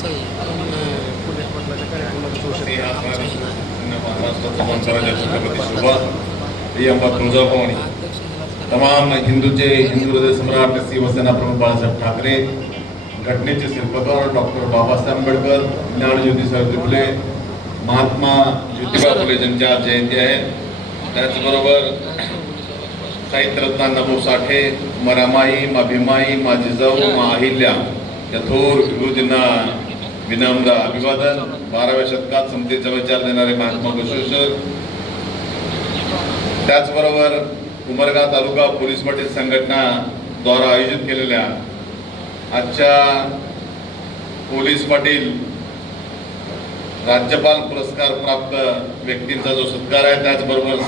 सही पोलीस कार्यक्रमात होऊ शकतं ही तुळजाभवानी तमाम हिंदूचे हिंदू हृदय सम्राट शिवसेना प्रमुख बाळासाहेब ठाकरे घटनेचे शिल्पकार डॉक्टर बाबासाहेब आंबेडकर ज्ञानज्योती सावित्री फुले महात्मा ज्योतिबा फुले आज जयंती आहे. त्याचबरोबर साहित्यरत्न अण्णाभाऊ साठे मा रमाई मा भीमाई मा जिजाऊ मा अहिल्या या थोर विभूतींना विनम्र अभिवादन. बाराव्या शतकात समतेचा विचार देणारे महात्मा बसवेश्वर त्याचबरोबर उमरगा तालुका पोलीस पाटील संघटना द्वारा आयोजित केलेल्या आजच्या पोलीस पाटील राज्यपाल पुरस्कार प्राप्त व्यक्तींचा जो सत्कार आहे त्याचबरोबर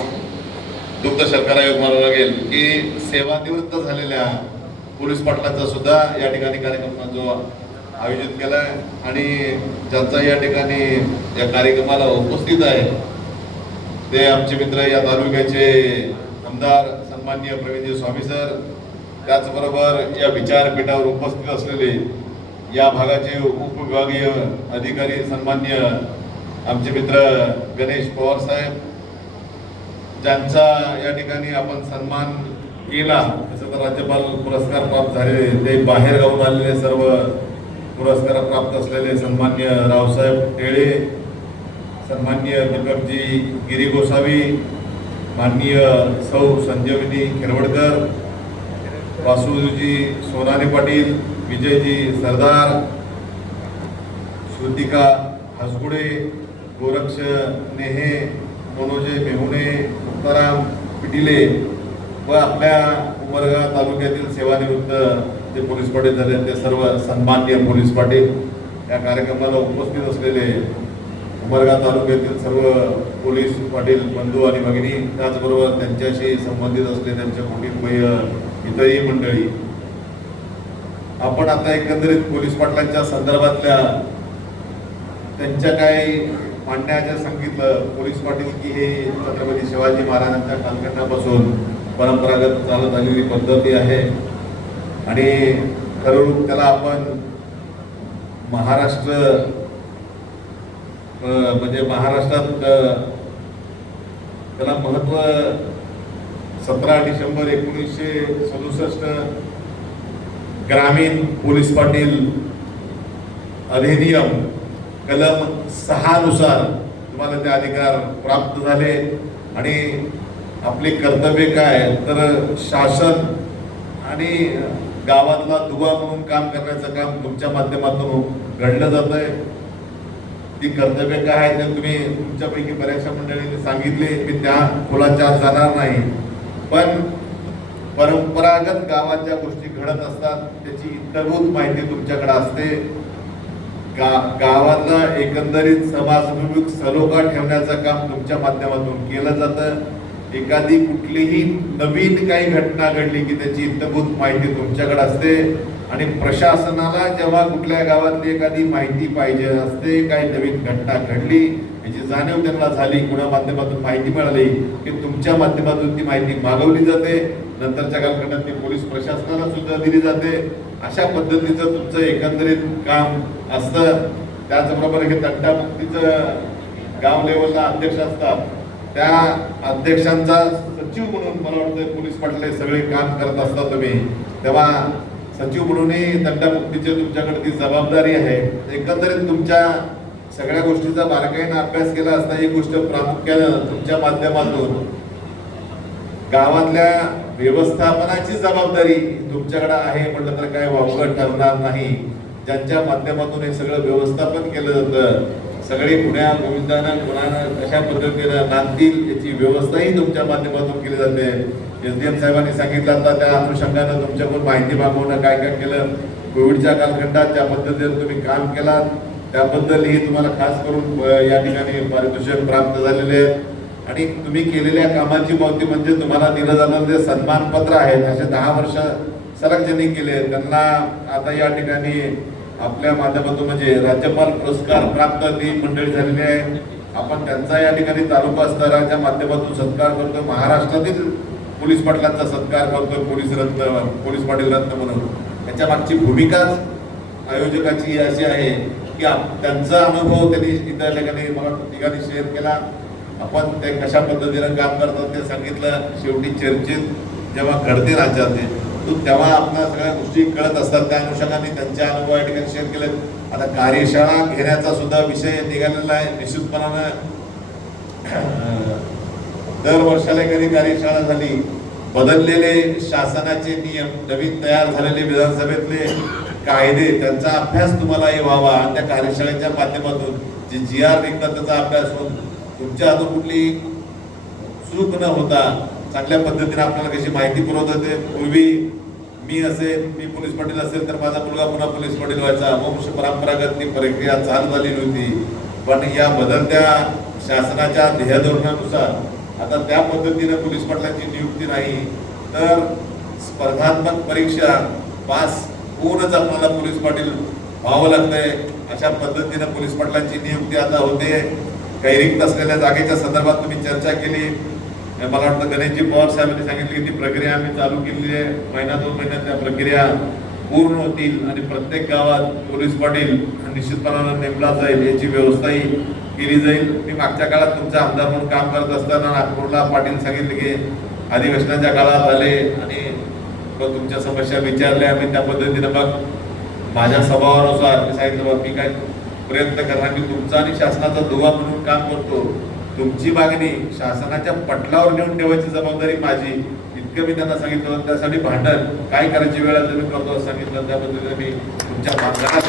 दुग्ध शर्करा आयोग म्हणावं लागेल की सेवानिवृत्त झालेल्या पोलीस पाटलांचा सुद्धा या ठिकाणी कार्यक्रमात जो आयोजित केला आहे आणि ज्यांचा या ठिकाणी या कार्यक्रमाला उपस्थित आहे ते आमचे मित्र या तालुक्याचे आमदार सन्माननीय प्रवीणजी स्वामी सर त्याचबरोबर या विचारपीठावर उपस्थित असलेले या भागाचे उपविभागीय अधिकारी सन्माननीय आमचे मित्र गणेश पवार साहेब ज्यांचा या ठिकाणी आपण सन्मान केला तसं तर राज्यपाल पुरस्कार प्राप्त झालेले ते बाहेरगावून आलेले सर्व पुरस्कार प्राप्त असलेले सन्मान्य रावसाहेब टेळे सन्मान्य दीपकजी गिरी गोसावी माननीय सौ संजीवनी खेरवडकर वासुजी सोनाने पाटील विजयजी सरदार श्रुतिका हसगुडे गोरक्ष नेहे मनोजे मेहुणे मुक्ताराम पिटिले व आपल्या उमरगा तालुक्यातील सेवानिवृत्त जे पोलीस पाटील झाले ते सर्व सन्माननीय पोलीस पाटील या कार्यक्रमाला उपस्थित असलेले उमरगा तालुक्यातील सर्व पोलीस पाटील बंधू आणि भगिनी त्याचबरोबर त्यांच्याशी संबंधित असले त्यांच्या कुटुंबीय इतरही मंडळी. आपण आता एकंदरीत पोलीस पाटलांच्या संदर्भातल्या त्यांच्या काही मांडण्याच्या सांगितलं पोलीस पाटील की हे छत्रपती शिवाजी महाराजांच्या कालखंडापासून परंपरागत चालत आलेली पद्धती आहे. आणि खरं त्याला आपण महाराष्ट्र म्हणजे महाराष्ट्रात त्याला महत्त्व सतरा डिसेंबर एकोणीसशे सदुसष्ट ग्रामीण पोलीस पाटील अधिनियम कलम सहानुसार तुम्हाला ते अधिकार प्राप्त झाले आणि आपले कर्तव्य काय तर शासन आणि गावातला दुवा म्हणून काम करण्याचं काम तुमच्या माध्यमातून घडलं जात आहे ती कर्तव्य काय आहे ते तुम्ही तुमच्यापैकी बऱ्याचशा मंडळींनी सांगितले. मी त्या खोलाच्या आत जाणार नाही. पण परंपरागत गावाच्या गोष्टी घडत असतात त्याची इतरभूत माहिती तुमच्याकडे असते. गा गावातला एकंदरीत समाजभिमुख सलोखा ठेवण्याचं काम तुमच्या माध्यमातून केलं जातं. एखादी कुठलीही नवीन काही घटना घडली की त्याची इतभूत माहिती तुमच्याकडे असते आणि प्रशासनाला जेव्हा कुठल्या गावातली एखादी माहिती पाहिजे असते काही नवीन घटना घडली याची जाणीव त्यांना झाली कुणा माध्यमातून माहिती मिळाली की तुमच्या माध्यमातून ती माहिती मागवली जाते नंतरच्या कालखंडात ती पोलीस प्रशासनाला सुद्धा दिली जाते. अशा पद्धतीचं तुमचं एकंदरीत काम असतं. त्याचबरोबर हे तंटामुक्तीचं गाव लेवलला अध्यक्ष असतात. त्या अध्यक्षांचा सचिव म्हणून मला वाटतं पोलीस पाटले सगळे काम करत असता तुम्ही. तेव्हा सचिव म्हणूनही दंडमुक्तीची तुमच्याकडे ती जबाबदारी आहे. एकंदरीत तुमच्या सगळ्या गोष्टीचा बारकाईनं अभ्यास केला असता ही गोष्ट प्रामुख्यानं तुमच्या माध्यमातून गावातल्या व्यवस्थापनाची जबाबदारी तुमच्याकडे आहे म्हटलं तर काय वावगं ठरणार नाही. ज्यांच्या माध्यमातून हे सगळं व्यवस्थापन केलं जातं सगळे पुण्या गोविंदानं कोणानं कशा पद्धतीनं नांदतील याची व्यवस्थाही तुमच्या माध्यमातून केली जाते. एस डी एम साहेबांनी सांगितलं आता त्या अनुषंगानं तुमच्याकडून माहिती मागवणं काय काय केलं. कोविडच्या कालखंडात ज्या पद्धतीने तुम्ही काम केलात त्याबद्दलही तुम्हाला खास करून या ठिकाणी पारितोषिक प्राप्त झालेले आहेत. आणि तुम्ही केलेल्या कामाची पावती म्हणजे तुम्हाला दिलं जाणारं जे सन्मानपत्र आहेत असे दहा वर्ष सलग ज्यांनी केले त्यांना आता या ठिकाणी आपल्या माध्यमातून म्हणजे राज्यपाल पुरस्कार प्राप्त ती मंडळी झालेली आहे. आपण त्यांचा या ठिकाणी तालुका स्तराच्या माध्यमातून सत्कार करतो. महाराष्ट्रातील पोलीस पाटलांचा सत्कार करतो पोलीस रत्न पोलीस पाटील रत्न म्हणून. याच्या मागची भूमिकाच आयोजकाची अशी आहे की त्यांचा अनुभव त्यांनी इतर ठिकाणी मला ठिकाणी शेअर केला. आपण ते कशा पद्धतीनं काम करतात ते सांगितलं. शेवटी चर्चेत जेव्हा घडते राज्यात तो तेव्हा आपल्या सगळ्या गोष्टी कळत असतात. त्या अनुषंगाने त्यांचे अनुभव या ठिकाणी शेअर केले आता कार्यशाळा घेण्याचा सुद्धा विषय निघालेला आहे. निश्चितपणानं दर वर्षाला कधी कार्यशाळा झाली. बदललेले शासनाचे नियम नवीन तयार झालेले विधानसभेतले कायदे त्यांचा अभ्यास तुम्हालाही व्हावा. आणि त्या कार्यशाळेच्या माध्यमातून जे जी आर निघतात त्याचा अभ्यास होऊन तुमच्या हातून कुठली चूक न होता चांगल्या पद्धतीने आपल्याला कशी माहिती पुरवत होते. पूर्वी मी असेल मी पोलीस पाटील असेल तर माझा मुलगा पुन्हा पोलीस पाटील व्हायचा. वंश परंपरागत ती प्रक्रिया चालू झालेली होती. पण या बदलत्या शासनाच्या ध्येयधोरणानुसार आता त्या पद्धतीने पोलीस पाटलांची नियुक्ती नाही तर स्पर्धात्मक परीक्षा पास होऊनच आपल्याला पोलीस पाटील व्हावं लागतंय. अशा पद्धतीने पोलीस पाटलांची नियुक्ती आता होते. काही रिक्त असलेल्या जागेच्या संदर्भात तुम्ही चर्चा केली. मला वाटतं गणेशजी पवार साहेबांनी सांगितलं की ती प्रक्रिया आम्ही चालू केलेली आहे. महिना दोन महिन्यात त्या प्रक्रिया पूर्ण होतील आणि प्रत्येक गावात पोलीस पाटील निश्चितपणानं नेमला जाईल याची व्यवस्थाही केली जाईल. मी मागच्या काळात तुमचा आमदार म्हणून काम करत असताना नागपूरला पाटील सांगितले की अधिवेशनाच्या काळात आले आणि मग तुमच्या समस्या विचारल्या. आम्ही त्या पद्धतीनं मग माझ्या स्वभावानुसार मी सांगितलं मी काय प्रयत्न करणार मी तुमचा आणि शासनाचा दुवा म्हणून काम करतो. तुमची मागणी शासनाच्या पटलावर नेऊन ठेवायची जबाबदारी माझी. इतकं मी त्यांना सांगितलं. त्यासाठी भांडण काय करायची वेळ तुम्ही करतो असं सांगितलं. त्या मी तुमच्या भांडणात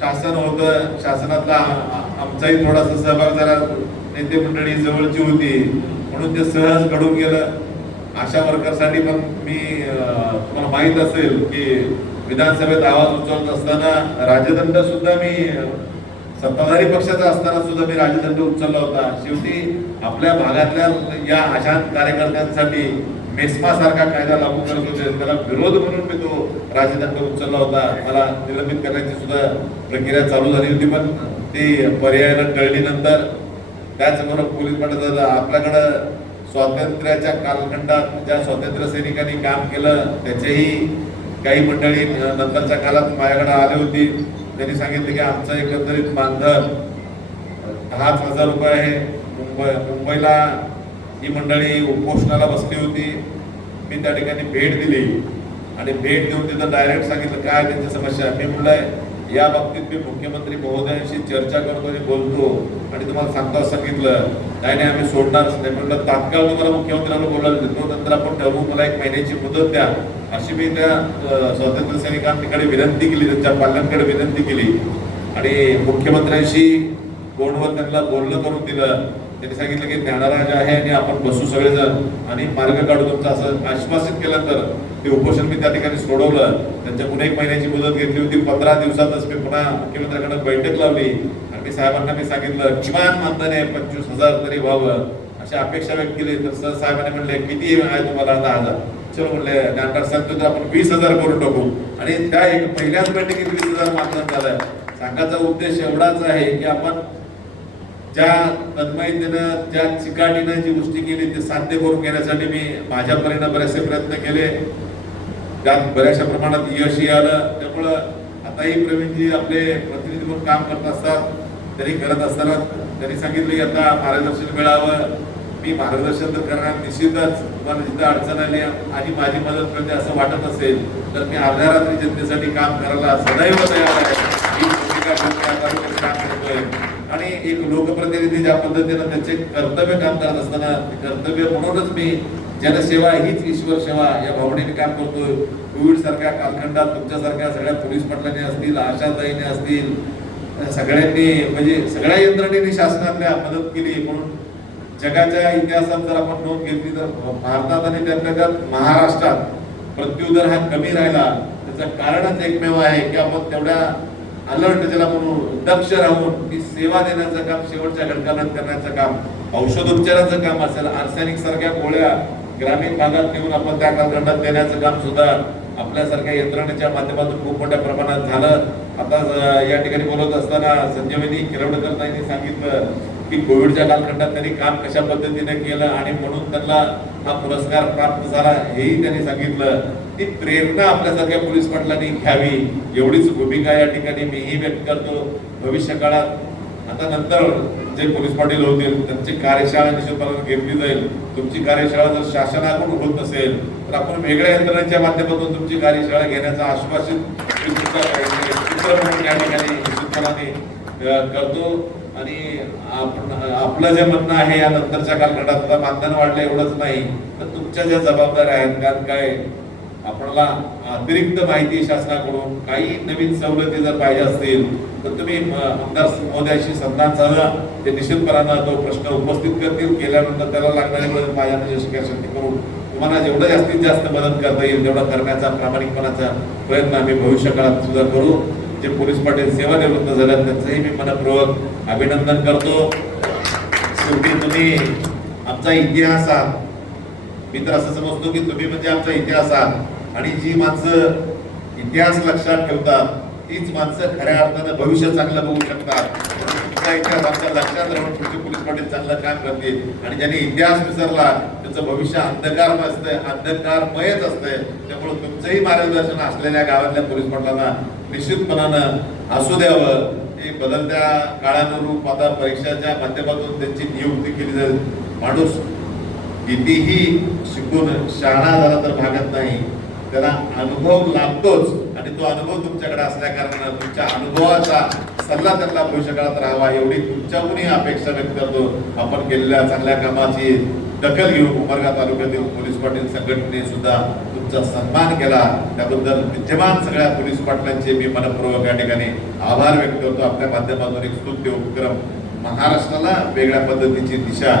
शासन होतं. शासनातला आमचाही थोडासा सहभाग जरा नेते मंडळी जवळची होती. म्हणून ते सहज घडून गेलं. आशा वर्करसाठी पण मी तुम्हाला माहीत असेल की विधानसभेत आवाज उचलत असताना राजदंड सुद्धा मी सत्ताधारी पक्षाचा असताना सुद्धा मी राजदंड उचलला होता. शेवटी आपल्या भागातल्या या अशा कार्यकर्त्यांसाठी मेस्मा सारखा कायदा लागू करत होते. त्याला विरोध म्हणून मी तो राजदंड उचलला होता. मला निलंबित करण्याची सुद्धा प्रक्रिया चालू झाली होती पण ती पर्यायानं टळलीनंतर त्याचबरोबर पोलीस म्हणत आपल्याकडं स्वातंत्र्याच्या कालखंडात ज्या स्वातंत्र्य सैनिकांनी काम केलं त्याचेही काही मंडळी नंतरच्या काळात माझ्याकडे आली होती. त्यांनी सांगितलं की आमचं एकंदरीत मानधन दहाच हजार रुपये आहे. मुंबई मुंबईला ही मंडळी उपोषणाला बसली होती. मी त्या ठिकाणी भेट दिली. आणि भेट देऊन तिथं डायरेक्ट सांगितलं काय त्यांची समस्या? मी म्हणलंय या बाबतीत मी मुख्यमंत्री महोदयांशी चर्चा करतो आणि बोलतो. आणि तुम्हाला सांगता सांगितलं. नाही नाही आम्ही सोडणारच नाही. म्हणलं तात्काळ तुम्हाला मुख्यमंत्र्यांना बोलायला देतो नंतर आपण ठरवू. मला एक महिन्याची मुदत द्या. अशी मी त्या स्वातंत्र्य सैनिकांकडे विनंती केली त्यांच्या पालकांकडे विनंती केली. आणि मुख्यमंत्र्यांशी फोनवर त्यांना बोलणं करून दिलं. त्यांनी सांगितलं की ज्ञानराज आहे आणि आपण बसू सगळेजण. आणि मार्ग काढू तुमचा असं आश्वासित केल्यानंतर ते उपोषण मी त्या ठिकाणी सोडवलं. त्यांच्या पुन्हा एक महिन्याची मुदत घेतली होती. पंधरा दिवसातच मी पुन्हा मुख्यमंत्र्यांकडे बैठक लावली. आणि मी साहेबांना मी सांगितलं किमान मानधन आहे पंचवीस हजार तरी व्हावं. अशी अपेक्षा व्यक्त केली. तर सर साहेबांनी म्हणले किती आहे तुम्हाला दहा हजार? चलो म्हणले ज्ञानराज सांगतो तर आपण वीस हजार करून टाकू. आणि त्या एक पहिल्याच बैठकीत वीस हजार मानधन झालं सांगायचा उद्देश एवढाच आहे की आपण ज्या तन्मयतेनं ज्या चिकाटीनं जी गोष्टी केली ते साध्य करून घेण्यासाठी मी माझ्या परीनं बरेचसे प्रयत्न केले. त्यात बऱ्याचशा प्रमाणात यशही आलं. त्यामुळं आताही प्रवीणजी आपले प्रतिनिधी म्हणून काम करत असतात तरी करत असताना त्यांनी सांगितलं की आता मार्गदर्शन मिळावं. मी मार्गदर्शन तर करणार निश्चितच. तुम्हाला जिथं अडचण आली आणि माझी मदत करते असं वाटत असेल तर मी अर्ध्या रात्री जनतेसाठी काम करायला सदैव तयार आहे. ही भूमिका काम करतोय. आणि एक लोकप्रतिनिधी ज्या पद्धतीनं त्यांचे कर्तव्य काम करत असताना कर्तव्य म्हणूनच मी जनसेवा हीच ईश्वर सेवा या भावनेने काम करतोय. कोविड सारख्या कालखंडात तुमच्यासारख्या सगळ्या पोलीस पाटलांनी असतील आशाताईने असतील सगळ्यांनी म्हणजे सगळ्या यंत्रणेने शासनातल्या मदत केली म्हणून जगाच्या इतिहासात जर आपण नोंद घेतली तर भारतात आणि त्यातल्या त्यात महाराष्ट्रात मृत्यूदर हा कमी राहिला त्याचं कारणच एकमेव आहे की आपण तेवढ्या अलर्ट ज्याला म्हणून दक्ष राहून ती सेवा देण्याचं काम शेवटच्या घटकांना करण्याचं काम औषधोपचाराचं काम असेल आर्सेनिक सारख्या गोळ्या ग्रामीण भागात नेऊन आपण त्या कालखंडात देण्याचं काम सुद्धा आपल्यासारख्या यंत्रणेच्या माध्यमातून खूप मोठ्या प्रमाणात झालं. आता या ठिकाणी बोलत असताना संजीवनी किरवडकर ताईंनी सांगितलं की कोविडच्या कालखंडात त्यांनी काम कशा पद्धतीने केलं आणि म्हणून त्यांना हा पुरस्कार प्राप्त झाला हेही त्यांनी सांगितलं. ती प्रेरणा आपल्यासारख्या पोलीस पाटलांनी घ्यावी. एवढीच भूमिका या ठिकाणी मीही व्यक्त करतो. भविष्य काळात आता नंतर जे पोलीस पाटील होतील त्यांची कार्यशाळा निश्चितपणे घेतली जाईल. तुमची कार्यशाळा जर शासनाकडून होत नसेल तर आपण वेगळ्या यंत्रणेच्या माध्यमातून तुमची कार्यशाळा घेण्याचं आश्वासन या ठिकाणी निश्चितपणाने करतो. आणि आपण आपलं जे म्हणणं आहे या नंतरच्या कालखंडात मानधन वाढलं एवढंच नाही तर तुमच्या ज्या जबाबदाऱ्या आहेत कारण काय आपल्याला अतिरिक्त माहिती शासनाकडून काही नवीन सवलती जर पाहिजे असतील तर तुम्ही आमदार महोदयाशी संधान साधा. ते निश्चितपणानं तो प्रश्न उपस्थित करतील. केल्यानंतर त्याला लागणारे मदत माझ्या करून तुम्हाला जेवढं जास्तीत जास्त मदत करता येईल तेवढा करण्याचा प्रामाणिकपणाचा प्रयत्न आम्ही भविष्यकाळात सुद्धा करू. जे पोलीस पाटील सेवानिवृत्त झाल्यात त्यांचंही मी मनपूर्वक अभिनंदन करतो. शेवटी तुम्ही आमचा इतिहास आहात. मी तर असं समजतो की तुम्ही म्हणजे आमचा इतिहास आहात. आणि जी माणसं इतिहास लक्षात ठेवतात तीच माणसं खऱ्या अर्थानं भविष्य चांगलं बघू शकतात. इतिहास आमच्या लक्षात राहून तुमचे पोलीस पाटील चांगलं काम करतील आणि ज्यांनी इतिहास विसरला त्याचं भविष्य अंधकारमय असतंय अंधकारमयच असतंय त्यामुळे तुमचंही मार्गदर्शन असलेल्या गावातल्या पोलीस पाटलांना निश्चितपणानं असू द्यावं. हे बदलत्या काळानुरूप आता परीक्षाच्या माध्यमातून त्यांची नियुक्ती केली जाईल. माणूस कितीही शिकून शहाणा झाला तर भागत नाही. त्याला अनुभव लागतोच आणि तो अनुभव तुमच्याकडे असल्या कारणानं तुमच्या अनुभवाचा सल्ला त्यांना भविष्यकाळात राहावा एवढी तुमच्याहूनही अपेक्षा व्यक्त करतो. आपण केलेल्या चांगल्या कामाची दखल घेऊन उमरगा तालुक्यातील पोलीस पाटील संघटने सुद्धा तुमचा सन्मान केला. त्याबद्दल विद्यमान सगळ्या पोलीस पाटलांचे मी मनपूर्वक या ठिकाणी आभार व्यक्त करतो. आपल्या माध्यमातून एक स्तुत्य उपक्रम महाराष्ट्राला वेगळ्या पद्धतीची दिशा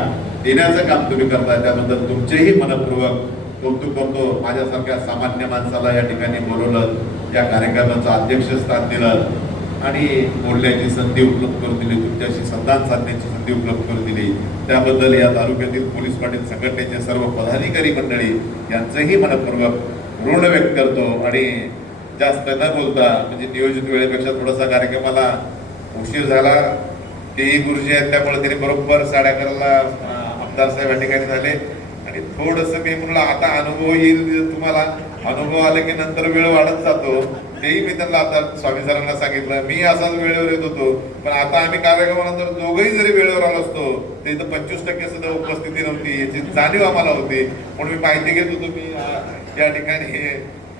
देण्याचं काम तुम्ही करताय. त्याबद्दल तुमचेही मनपूर्वक कौतुक करतो. माझ्यासारख्या सामान्य माणसाला या ठिकाणी बोलवलं या कार्यक्रमाचं अध्यक्षस्थान दिलं आणि बोलण्याची संधी उपलब्ध करून दिली. तुमच्याशी संधान साधण्याची संधी उपलब्ध करून दिली. त्याबद्दल या तालुक्यातील पोलीस पाटील संघटनेचे सर्व पदाधिकारी मंडळी यांचंही मनपूर्वक ऋण व्यक्त करतो आणि जास्त न बोलता म्हणजे नियोजित वेळेपेक्षा थोडासा कार्यक्रमाला उशीर झाला. तेही गुरुजी आहेत त्यामुळे त्यांनी बरोबर साडे अकराला आमदार साहेब या ठिकाणी झाले. थोडस मी म्हणलं आता अनुभव येईल तुम्हाला अनुभव आले की नंतर वेळ वाढत जातो. तेही मी त्यांना आता स्वामी सरांना सांगितलं. मी असाच वेळेवर येत होतो पण आता आम्ही कार्यक्रमानंतर दोघंही जरी वेळेवर आलो असतो तर इथं पंचवीस टक्के सुद्धा उपस्थिती नव्हती याची जाणीव आम्हाला होती. म्हणून मी माहिती घेत होतो मी या ठिकाणी हे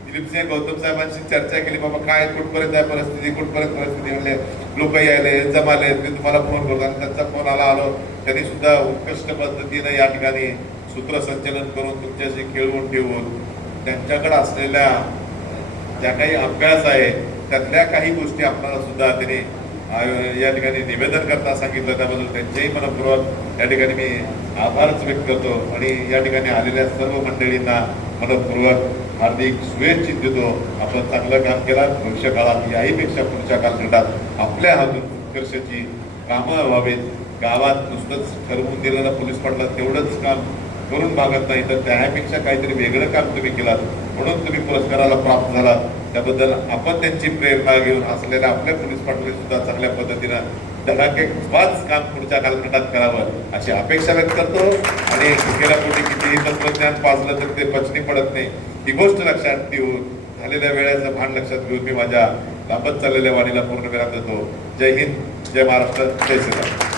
दिलीप सिंह गौतम साहेबांशी चर्चा केली बाबा काय कुठपर्यंत आहे परिस्थिती कुठपर्यंत परिस्थिती? म्हणले लोक यायले जमाले मी तुम्हाला फोन करतो. आणि त्यांचा फोन आला आलो. त्यांनी सुद्धा उत्कृष्ट पद्धतीनं या ठिकाणी सूत्रसंचलन करून तुमच्याशी खेळवून ठेवून त्यांच्याकडे असलेल्या ज्या काही अभ्यास आहे त्यातल्या काही गोष्टी आपल्याला सुद्धा त्यांनी या ठिकाणी निवेदन करता सांगितलं. त्याबद्दल त्यांचेही मनपूर्वक या ठिकाणी मी आभारच व्यक्त करतो आणि या ठिकाणी आलेल्या सर्व मंडळींना मनपूर्वक हार्दिक शुभेच्छित देतो. आपण चांगलं काम केलं. भविष्य काळात याहीपेक्षा पुढच्या कालखंडात आपल्या हातून उत्कर्षाची कामं व्हावीत. गावात नुसतंच ठरवून दिलेलं पोलीस पाटला तेवढंच काम करून भागत नाही. तर त्यापेक्षा काहीतरी वेगळं काम तुम्ही केलात म्हणून तुम्ही पुरस्काराला प्राप्त झालात. त्याबद्दल आपण त्यांची प्रेरणा घेऊन असलेल्या आपल्या पोलीस पाटलांनी सुद्धा चांगल्या पद्धतीनं धडाके काम पुढच्या कालखंडात करावं अशी अपेक्षा व्यक्त करतो. आणि पोटी कितीही तत्वज्ञान पाजलं तर ते पचनी पडत नाही. ही गोष्ट लक्षात ठेवून झालेल्या वेळेचं भान लक्षात घेऊन मी माझ्या लांबत चाललेल्या वाणीला पूर्ण विराम देतो. जय हिंद जय महाराष्ट्र जय श्रीराम.